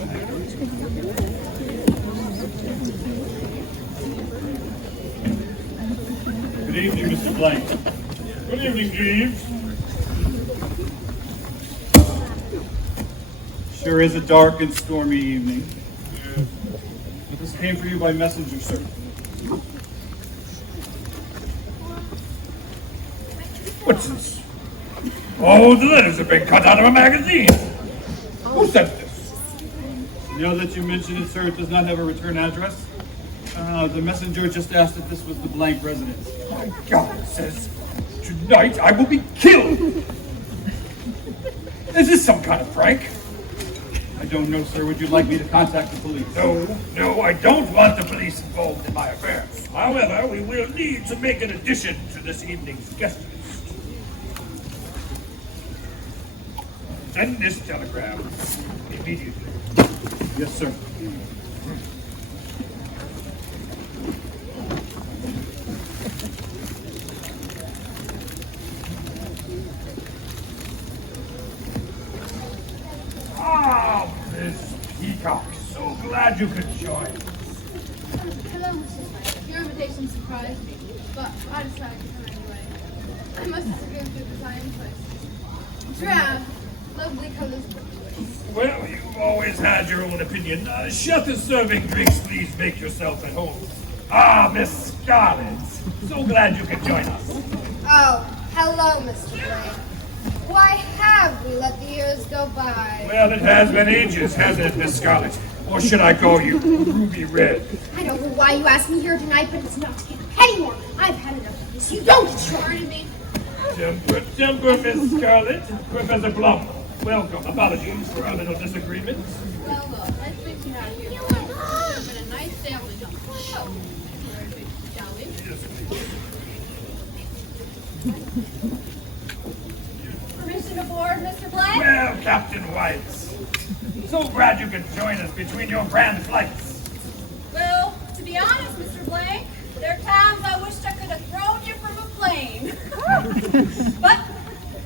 Good evening, Mr. Blank. Good evening, Jeeves. Sure is a dark and stormy evening. This came for you by messenger, sir. What's this? Oh, the letters have been cut out of a magazine. Who sent this? Now that you mention it, sir, it does not have a return address. The messenger just asked if this was the blank residence. My God, it says, tonight I will be killed. Is this some kind of prank? I don't know, sir. Would you like me to contact the police? No, I don't want the police involved in my affairs. However, we will need to make an addition to this evening's guest list. Send this telegram immediately. Yes, sir. So glad you could join us. Hello, Mrs. Frank. Your invitation surprised me, but I decided to come anyway. I must have been through the time place. Drab, lovely colors. Well, you've always had your own opinion. Chef is serving drinks. Please make yourself at home. Ah, Miss Scarlett. So glad you could join us. Oh, hello, Mr. Blank. Why have we let the years go by? Well, it has been ages, hasn't it, Miss Scarlett? Or should I call you Ruby Red? I don't know why you asked me here tonight, but it's not to get any more. I've had enough of this. You don't charge me. Temper, Miss Scarlett. Professor Plum, welcome. Apologies for our little disagreement. Well, nice meeting you out here. It's been a nice day. Shall we? Yes, Permission aboard, Mr. Blank? well, Captain Whites. So glad you could join us between your grand flights. Well, to be honest, Mr. Blank, there are times I wished I could have thrown you from a plane. But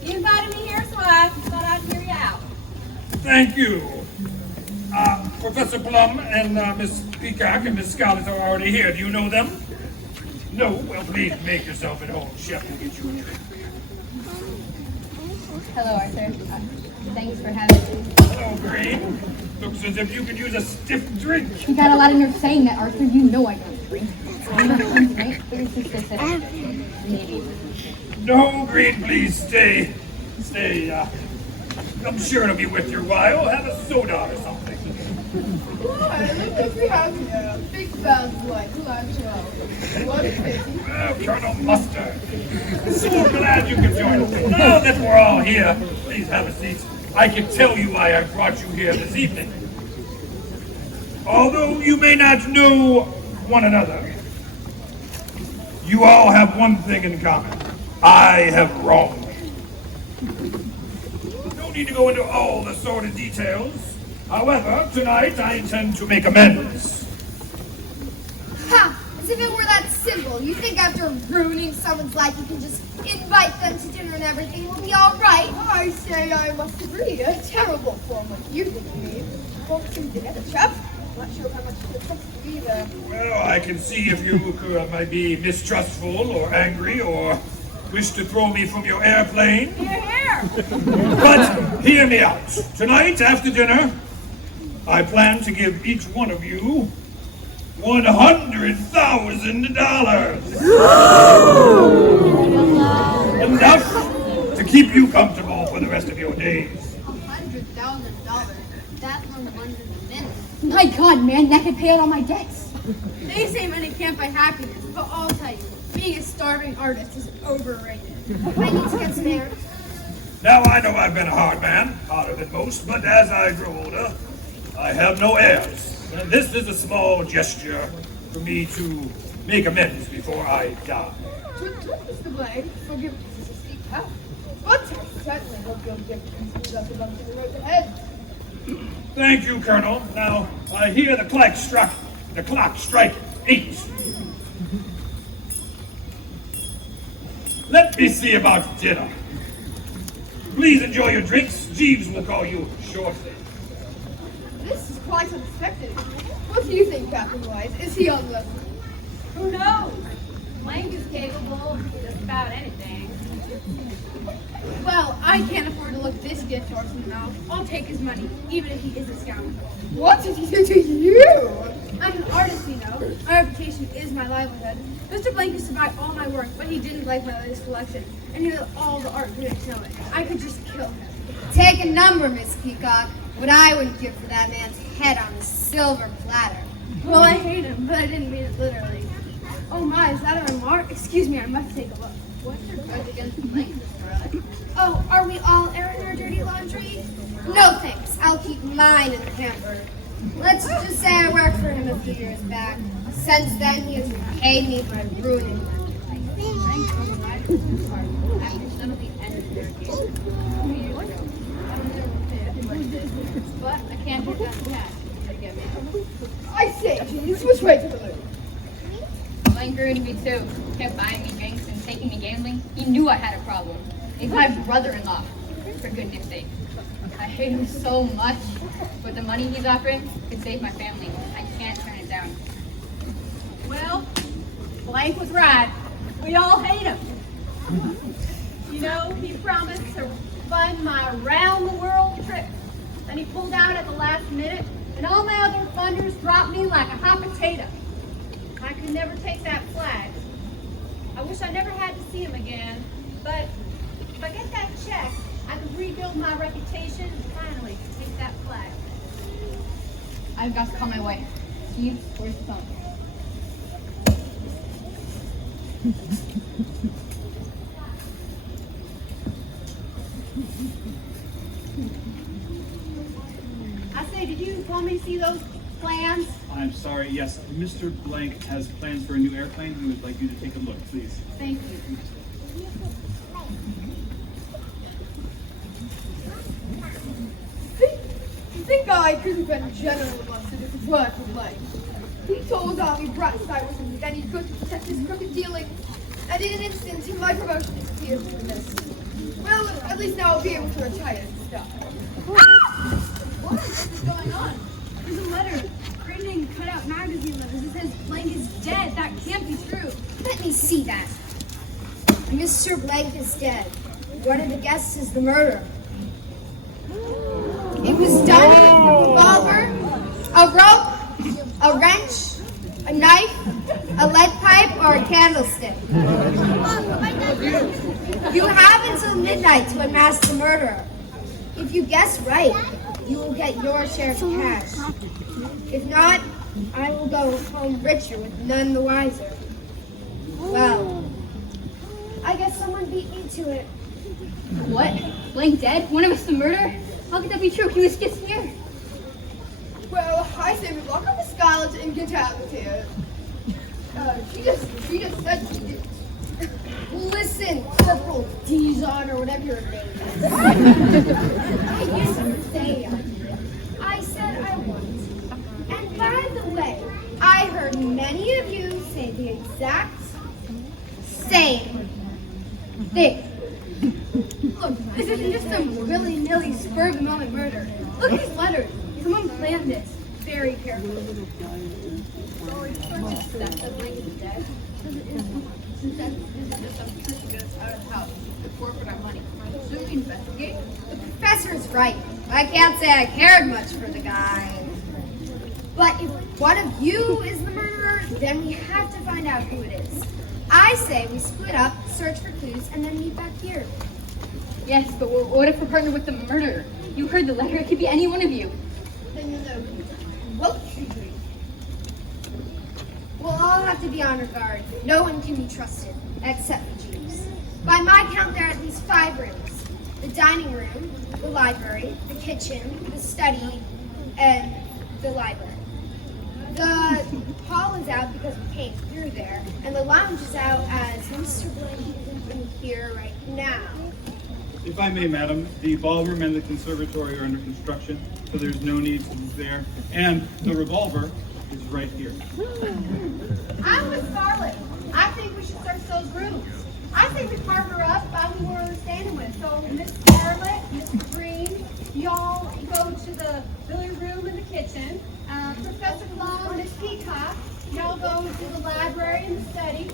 you invited me here, so I thought I'd hear you out. Thank you. Professor Plum and Miss Peacock and Miss Scarlett are already here. Do you know them? No? Well, please make yourself at home. Chef will get you a drink. Hello, Arthur. Thanks for having me. Hello, Green. Looks as if you could use a stiff drink. You got a lot of nerve saying that, Arthur. You know I don't drink. I'm not drunk, right? There's just this maybe. No, Green, please stay. Stay. I'm sure it'll be worth your while. Have a soda or something. Why, look what we have here. Big bad white lateral. What is it? Well, Colonel Mustard. So glad you could join us. Now that we're all here, please have a seat. I can tell you why I brought you here this evening. Although you may not know one another, you all have one thing in common. I have wronged you. No need to go into all the sordid details. However, tonight I intend to make amends. Ha! As if it were that simple. You think after ruining someone's life you can just invite them to dinner and everything will be all right? I say I must agree. A terrible form what you did to me. Won't seem together, chap. Not sure how much you expect to be there. Well, I can see if you might be mistrustful or angry or wish to throw me from your airplane. Here, here. But hear me out. Tonight, after dinner, I plan to give each one of you $100,000. Enough to keep you comfortable for the rest of your days. $100,000. That's one wonder a minute. My God, man, that could pay out all my debts. They say money can't buy happiness, but I'll tell you, being a starving artist is overrated. I need to get some air. Now, I know I've been a hard man, harder than most, but as I grow older, I have no heirs. And this is a small gesture for me to make amends before I die. Mr. Blank, forgive me, Mrs. Speaker. But I certainly hope you'll give us a bump to the road ahead. Thank you, Colonel. Now, I hear the clock strike 8. Let me see about dinner. Please enjoy your drinks. Jeeves will call you shortly. This is quite unexpected. What do you think, Captain Wise? Is he on level? Who knows? Blank is capable of just about anything. Well, I can't afford to look this gift horse in the mouth. I'll take his money, even if he is a scoundrel. What did he do to you? I'm an artist, you know. My reputation is my livelihood. Mr. Blank used to buy all my work, but he didn't like my latest collection, and he had all the art didn't show it. I could just kill him. Take a number, Miss Peacock. What I would give for that man's head on a silver platter. Well, I hate him, but I didn't mean it literally. Oh my, is that a remark? Excuse me, I must take a look. What's your grudge against Blank, Mr. Rudd? Oh, are we all airing our dirty laundry? No thanks. I'll keep mine in the hamper. Let's just say I worked for him a few years back. Since then, he has repaid me by ruining my life. Blank on the ride of the park after suddenly ended their case 2 years ago. I don't know what this, but I can't get that cash. You get me? I say, Jeans, which way to the moon? Blank ruined me too. Kept buying me drinks and taking me gambling. He knew I had a problem. He's my brother-in-law, for goodness sake. I hate him so much, but the money he's offering could save my family. I can't turn it down. Well, Blank was right. We all hate him. You know, he promised to fund my round-the-world trip. Then he pulled out at the last minute, and all my other funders dropped me like a hot potato. I could never take that flag. I wish I never had to see him again, but if I get that check, I could rebuild my reputation and finally take that flag. I've got to call my wife. Steve, where's the phone? I say, did you want me to see those plans? I'm sorry, yes, Mr. Blank has plans for a new airplane. He would like you to take a look, please. Thank you. You think I could have been general of us if it weren't for Blank? He told Army brats I was any good to protect his crooked dealings, and in an instant, my promotion disappeared from the mist. Well, at least now I'll be able to retire and stuff. What is going on? There's a letter, printed in cutout magazine letters. It says Blank is dead. That can't be true. Let me see that. Mr. Blank is dead. One of the guests is the murderer. It was done with a revolver, a rope, a wrench, a knife, a lead pipe, or a candlestick. You have until midnight to unmask the murderer. If you guess right, you will get your share of cash. If not, I will go home richer with none the wiser. Well, I guess someone beat me to it. What? Blank dead? One of us the murderer? How could that be true? He was just here. Well, I say we lock up the Scarlet and get out of here. She just said she did. Listen, Corporal Dijon or whatever your name is. I didn't say I did. I said I won't. And by the way, I heard many of you say the exact same thing. Look, this isn't just some willy-nilly spur-of-the-moment murder. Look at these letters. Someone planned this very carefully. So are you sure to accept that Blank is dead? Since that isn't just some person to get us out of the house to forfeit our money. Shouldn't we investigate? The professor's right. I can't say I cared much for the guy. But if one of you is the murderer, then we have to find out who it is. I say we split up, search for clues, and then meet back here. Yes, but what if we're partnered with the murderer? You heard the letter. It could be any one of you. Then you know what you do. We'll all have to be on our guard. No one can be trusted, except for Jeeves. By my count, there are at least 5 rooms. The dining room, the library, the kitchen, the study, and the library. The hall is out because we came through there, and the lounge is out as Mr. Blank isn't in here right now. If I may, madam, the ballroom and the conservatory are under construction, so there's no need to move there. And the revolver is right here. I'm with Scarlett. I think we should search those rooms. I think we partner up by who we're standing with. So Miss Scarlett, Mr. Green, y'all go go to the billiard room and the kitchen. Professor Long and Peacock, y'all go to the library and the study.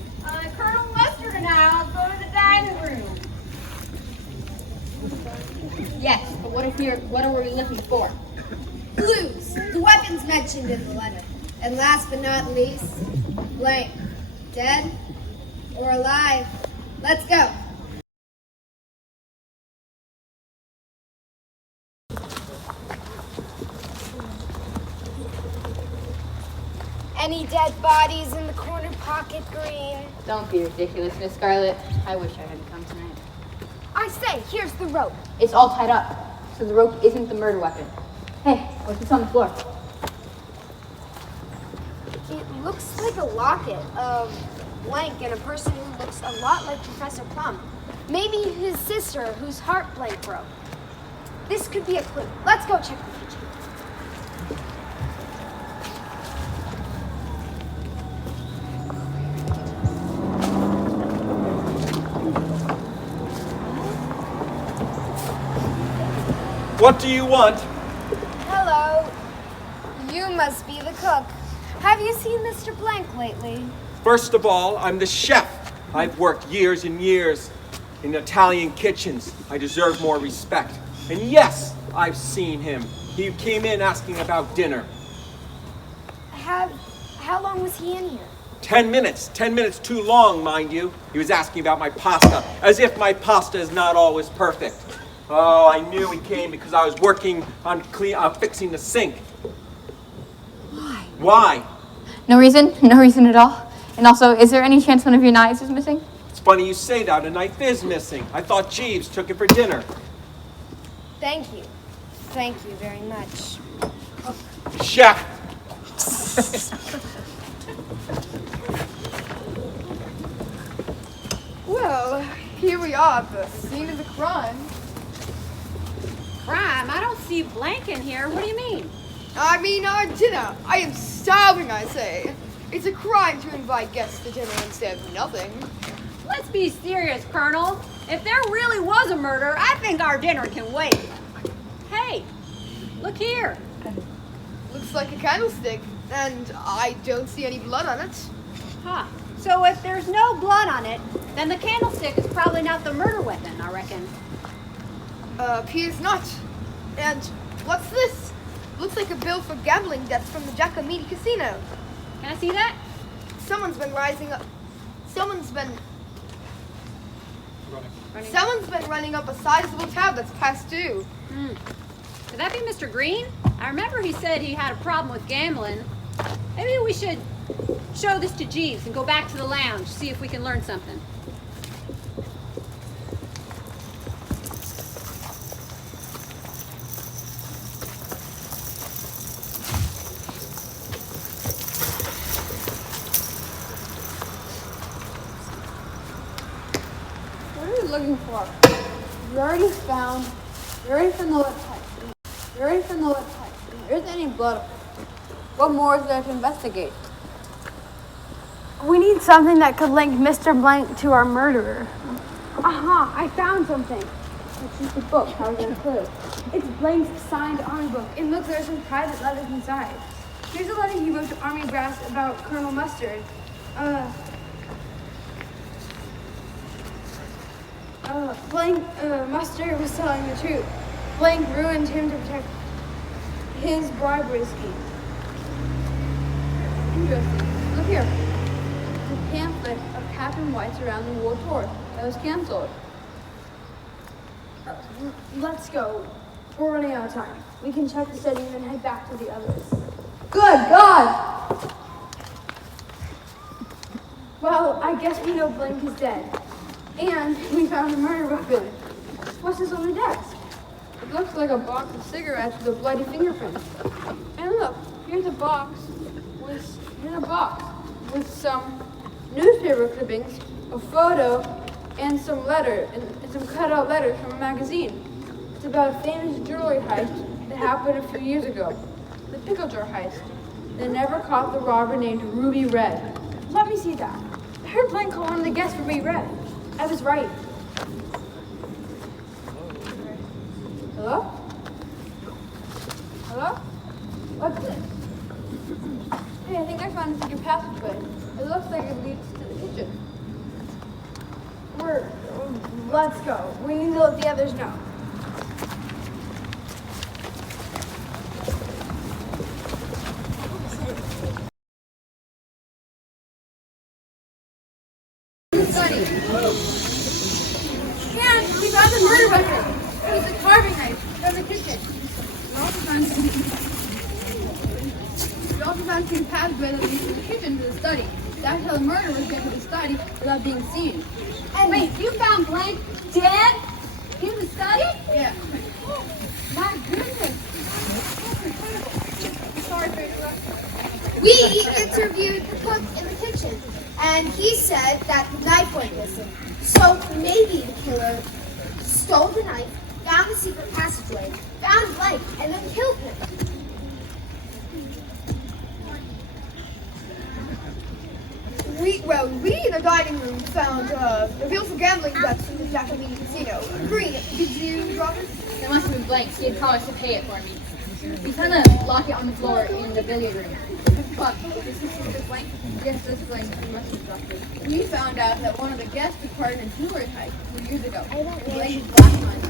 Colonel Mustard and I'll go to the dining room. Yes, but what are we looking for? Clues, the weapons mentioned in the letter. And last but not least, blank. Dead or alive? Let's go. Any dead bodies in the corner pocket, Green? Don't be ridiculous, Miss Scarlet. I wish I hadn't come tonight. I say, here's the rope. It's all tied up, so the rope isn't the murder weapon. Hey, what's this on the floor? It looks like a locket of Blank and a person who looks a lot like Professor Plum. Maybe his sister whose heart Blank broke. This could be a clue. Let's go check the kitchen. What do you want? Hello. You must be the cook. Have you seen Mr. Blank lately? First of all, I'm the chef. I've worked years and years in Italian kitchens. I deserve more respect. And yes, I've seen him. He came in asking about dinner. How long was he in here? 10 minutes. 10 minutes too long, mind you. He was asking about my pasta, as if my pasta is not always perfect. Oh, I knew he came because I was working on fixing the sink. Why? Why? No reason? No reason at all? And also, is there any chance one of your knives is missing? It's funny you say that. A knife is missing. I thought Jeeves took it for dinner. Thank you. Thank you very much. Chef! Well, here we are at the scene of the crime. Crime? I don't see Blank in here. What do you mean? I mean our dinner. I am starving, I say. It's a crime to invite guests to dinner instead of nothing. Let's be serious, Colonel. If there really was a murder, I think our dinner can wait. Hey, look here. Looks like a candlestick, and I don't see any blood on it. Huh. So if there's no blood on it, then the candlestick is probably not the murder weapon, I reckon. Appears not. And what's this? Looks like a bill for gambling debts from the Giacometti Casino. Can I see that? Someone's been running up a sizable tab that's past due. Could that be Mr. Green? I remember he said he had a problem with gambling. Maybe we should show this to Jeeves and go back to the lounge, see if we can learn something. What are you looking for? You already found the lead pipe. There isn't any blood. What more is there to investigate? We need something that could link Mr. Blank to our murderer. Aha, I found something. It's just a book. How is it a clue? It's Blank's signed army book. And look, there's some private letters inside. Here's a letter he wrote to Army Brass about Colonel Mustard. Blank, Mustard was telling the truth. Blank ruined him to protect his bribery scheme. Interesting. Look here. It's a pamphlet of Captain White's around the world tour that was canceled. Let's go. We're running out of time. We can check the study and then head back to the others. Good God! Well, I guess we know Blank is dead. And we found a murder weapon. What's this on the desk? It looks like a box of cigarettes with a bloody fingerprint. And look, here's a box with some newspaper clippings, a photo, and some letters, and some cut-out letters from a magazine. It's about a famous jewelry heist that happened a few years ago. The pickle jar heist. They never caught the robber named Ruby Red. Let me see that. I heard Blank call one of the guests for Ruby Red. I was right. Hello? What's this? Hey, I think I found a secret passageway. It looks like it leads to the kitchen. Let's go. We need to let the others know. And we found the murder weapon. It was a carving knife from the kitchen. We also found two pathways that lead from the kitchen to the study. That's how the murderer was get to the study without being seen. And wait, you found Blank dead in the study? Yeah. My goodness. Sorry for interrupting. We interviewed the cook in the kitchen, and he said that the knife went missing. So maybe the killer stole the knife, found the secret passageway, found Blake, and then killed him. We in the dining room found rehearsal gambling debts from the Japanese casino. Green, did you drop it? It must have been Blake. He had promised to pay it for me. He's gonna lock it on the floor in the billiard room. But this is the blank. Yes, this blank. You must have dropped it. We found out that one of the guests took part in a jewelry heist 2 years ago. Blake is black on us.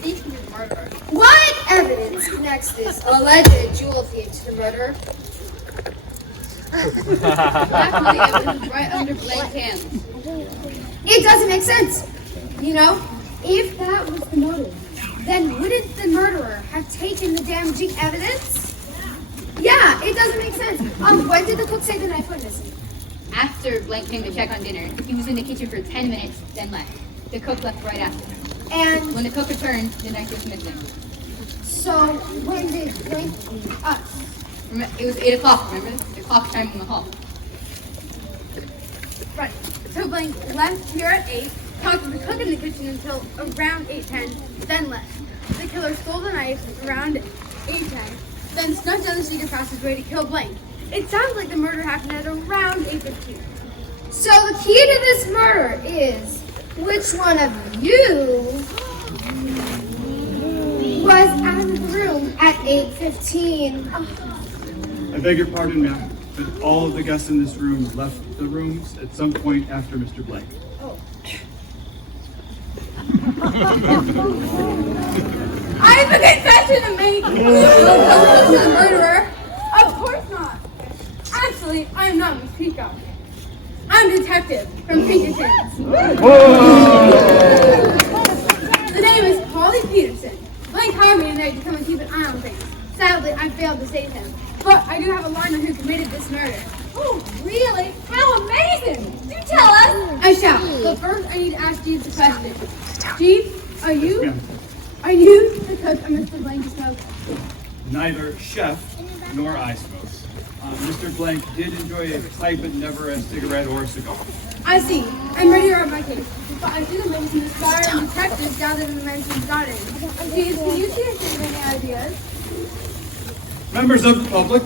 Thief is the murderer. What evidence connects this alleged jewel thief to the murder? Definitely evidence right under Blake's hands. It doesn't make sense. You know, if that was the motive, then wouldn't the murderer have taken the damaging evidence? Yeah, it doesn't make sense. When did the cook say the knife went missing? After Blank came to check on dinner, he was in the kitchen for 10 minutes, then left. The cook left right after. And When the cook returned, the knife was missing. so when did Blake leave us? It was 8 o'clock, remember? The clock chimed in the hall. Right. So Blank left here at 8, talked to the cook in the kitchen until around 8:10, then left. The killer stole the knife around 8:10, then snuck down the secret passageway to kill Blank. It sounds like the murder happened at around 8:15. So the key to this murder is which one of you was out of the room at 8:15? I beg your pardon, ma'am, but all of the guests in this room left the rooms at some point after Mr. Blake. I have a confession to make! The murderer? Of course not! Actually, I am not Miss Peacock. I'm a detective from Pinkerton's. The name is Polly Peterson. Blake hired me tonight to come and keep an eye on things. Sadly, I failed to save him. But I do have a line on who committed this murder. Oh, really? How amazing! Do tell us! I shall. But first, I need to ask you the question. Chief, are you Ma'am, the cook of Mr. Blank's smoke? neither chef nor I smoke. Mr. Blank did enjoy a pipe, but never a cigarette or a cigar. I see. I'm ready to write my case. But I see the links in the star and detectives gathered in the mansion's garden. Chief, can you see if there's any ideas? Members of the public,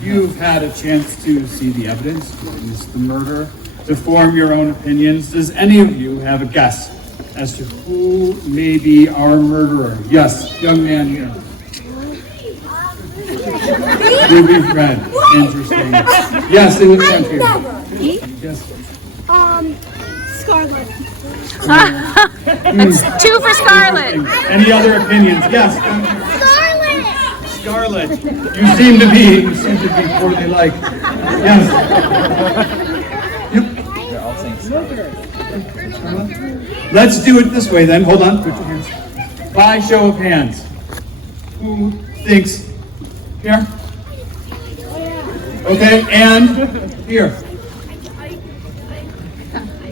you've had a chance to see the evidence, witness the murder, to form your own opinions. Does any of you have a guess as to who may be our murderer? Yes, young man here. Ruby Fred. Interesting. Yes, in the front here. Yes. Scarlet. That's 2 for Scarlet. Any other opinions? Yes. Scarlet! Scarlet. You seem to be poorly liked. Yes. Yep. Let's do it this way then. Hold on. Put your hands. By show of hands. Who thinks here? Okay, and here.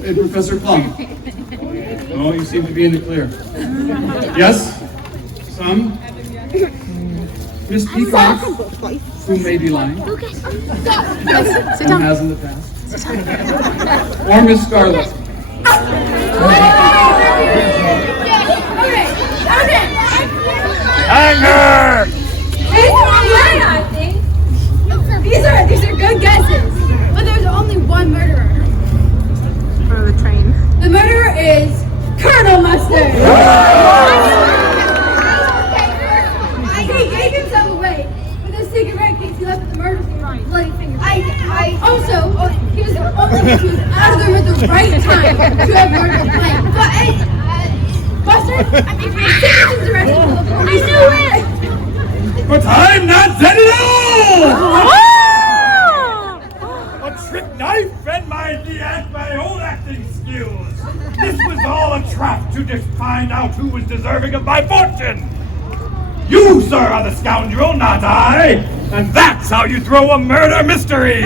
Hey, Professor Plum. Oh, you seem to be in the clear. Yes? Some? Miss Peacock, who may be lying. And has in the past. Or Miss Scarlet. Anger! I think. These are good guesses. But there's only one murderer. For the train. The murderer is Colonel Mustard. He gave himself away with a cigarette Also, he was the only one who was out of the room at the right time to have murdered Blank. But, Buster, I mean, we take some direction from the police. I knew it! But I'm not dead at all! A trick knife and my own acting skills. This was all a trap to just find out who was deserving of my fortune. You, sir, are the scoundrel, not I. And that's how you throw a murder mystery.